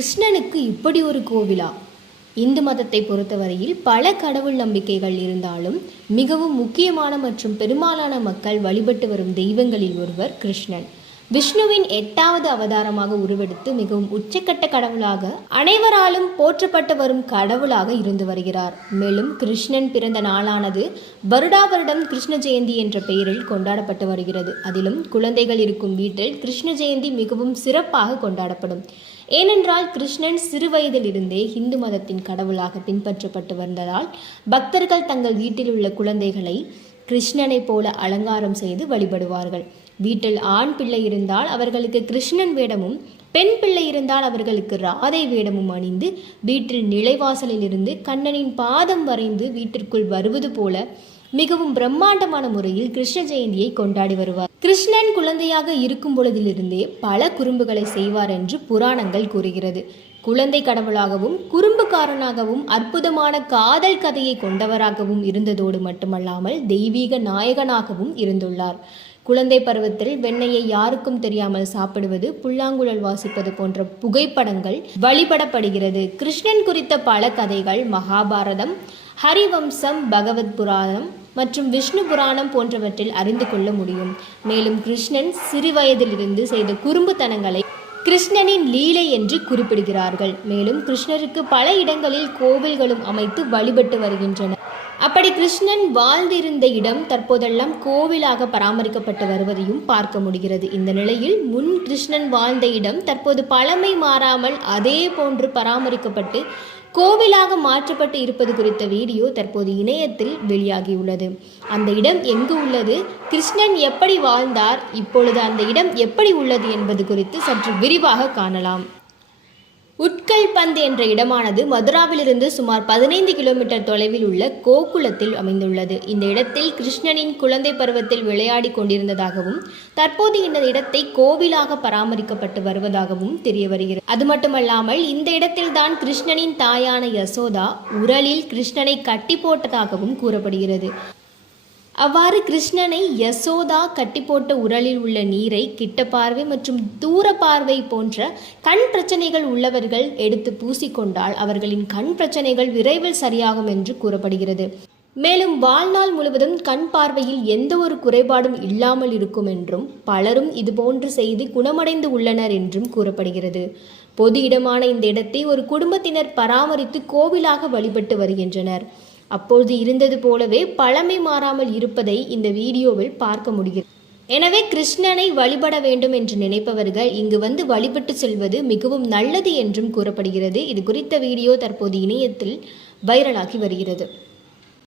கிருஷ்ணனுக்கு இப்படி ஒரு கோவிலா? இந்து மதத்தை பொறுத்தவரையில் பல கடவுள் நம்பிக்கைகள் இருந்தாலும் மிகவும் முக்கியமான மற்றும் பெரும்பாலான மக்கள் வழிபட்டு வரும் தெய்வங்களில் ஒருவர் கிருஷ்ணன். விஷ்ணுவின் எட்டாவது அவதாரமாக உருவெடுத்து மிகவும் உச்சக்கட்ட கடவுளாக அனைவராலும் போற்றப்பட்டு வரும் கடவுளாக இருந்து வருகிறார். மேலும் கிருஷ்ணன் பிறந்த நாளானது வருடா வருடம் கிருஷ்ண ஜெயந்தி என்ற பெயரில் கொண்டாடப்பட்டு வருகிறது. அதிலும் குழந்தைகள் இருக்கும் வீட்டில் கிருஷ்ண ஜெயந்தி மிகவும் சிறப்பாக கொண்டாடப்படும். ஏனென்றால் கிருஷ்ணன் சிறுவயதிலிருந்தே இந்து மதத்தின் கடவுளாக பின்பற்றப்பட்டு வந்ததால் பக்தர்கள் தங்கள் வீட்டில் உள்ள குழந்தைகளை கிருஷ்ணனைப் போல அலங்காரம் செய்து வழிபடுவார்கள். வீட்டில் ஆண் பிள்ளை இருந்தால் அவர்களுக்கு கிருஷ்ணன் வேடமும் பெண் பிள்ளை இருந்தால் அவர்களுக்கு ராதை வேடமும் அணிந்து வீட்டில் நிலைவாசலில் இருந்து கண்ணனின் பாதம் வரைந்து வீட்டிற்குள் வருவது போல மிகவும் பிரம்மாண்டமான முறையில் கிருஷ்ண ஜெயந்தியை கொண்டாடி வருவார். கிருஷ்ணன் குழந்தையாக இருக்கும் பொழுதிலிருந்தே பல குறும்புகளை செய்வார் என்று புராணங்கள் கூறுகிறது. குழந்தை கடவுளாகவும் குறும்புக்காரனாகவும் அற்புதமான காதல் கதையை கொண்டவராகவும் இருந்ததோடு மட்டுமல்லாமல் தெய்வீக நாயகனாகவும் இருந்துள்ளார். குழந்தை பருவத்தில் வெண்ணையை யாருக்கும் தெரியாமல் சாப்பிடுவது புல்லாங்குழல் வாசிப்பது போன்ற புகைப்படங்கள் வழிபடப்படுகிறது. கிருஷ்ணன் குறித்த பல கதைகள் மகாபாரதம் ஹரிவம்சம் பகவத் புராணம் மற்றும் விஷ்ணு புராணம் போன்றவற்றில் அறிந்து கொள்ள முடியும். மேலும் கிருஷ்ணன் சிறுவயதிலிருந்து செய்த குறும்புத்தனங்களை கிருஷ்ணனின் லீலை என்று குறிப்பிடுகிறார்கள். மேலும் கிருஷ்ணருக்கு பல இடங்களில் கோவில்களும் அமைத்து வழிபட்டு வருகின்றனர் அப்படி கிருஷ்ணன் வாழ்ந்திருந்த இடம் தற்போதெல்லாம் கோவிலாக பராமரிக்கப்பட்டு வருவதையும் பார்க்க முடிகிறது. இந்த நிலையில் முன் கிருஷ்ணன் வாழ்ந்த இடம் தற்போது பழமை மாறாமல் அதே போன்று பராமரிக்கப்பட்டு கோவிலாக மாற்றப்பட்டு இருப்பது குறித்த வீடியோ தற்போது இணையத்தில் வெளியாகியுள்ளது. அந்த இடம் எங்கு உள்ளது? கிருஷ்ணன் எப்படி வாழ்ந்தார்? இப்பொழுது அந்த இடம் எப்படி உள்ளது என்பது குறித்து சற்று விரிவாக காணலாம். உட்கல் பந்த் என்ற இடமானது மதுராவிலிருந்து சுமார் பதினைந்து கிலோமீட்டர் தொலைவில் உள்ள கோகுலத்தில் அமைந்துள்ளது. இந்த இடத்தில் கிருஷ்ணனின் குழந்தை பருவத்தில் விளையாடி கொண்டிருந்ததாகவும் தற்போது இந்த இடத்தை கோவிலாக பராமரிக்கப்பட்டு வருவதாகவும் தெரிய வருகிறது. அது மட்டுமல்லாமல் இந்த இடத்தில்தான் கிருஷ்ணனின் தாயான யசோதா உரலில் கிருஷ்ணனை கட்டி போட்டதாகவும் கூறப்படுகிறது. அவ்வாறு கிருஷ்ணனை யசோதா கட்டி போட்ட உரலில் உள்ள நீரை கிட்ட பார்வை மற்றும் தூர பார்வை போன்ற கண் பிரச்சனைகள் உள்ளவர்கள் எடுத்து பூசிக்கொண்டால் அவர்களின் கண் பிரச்சனைகள் விரைவில் சரியாகும் என்று கூறப்படுகிறது. மேலும் வாழ்நாள் முழுவதும் கண் பார்வையில் எந்த ஒரு குறைபாடும் இல்லாமல் இருக்கும் என்றும் பலரும் இதுபோன்று செய்து குணமடைந்து உள்ளனர் என்றும் கூறப்படுகிறது. பொது இடமான இந்த இடத்தை ஒரு குடும்பத்தினர் பராமரித்து கோவிலாக வழிபட்டு வருகின்றனர். அப்பொழுது இருந்தது போலவே பழமை மாறாமல் இருப்பதை இந்த வீடியோவில் பார்க்க முடிகிறது. எனவே கிருஷ்ணனை வழிபட வேண்டும் என்று நினைப்பவர்கள் இங்கு வந்து வழிபட்டு செல்வது மிகவும் நல்லது என்றும் கூறப்படுகிறது. இது குறித்த வீடியோ தற்போது இணையத்தில் வைரலாகி வருகிறது.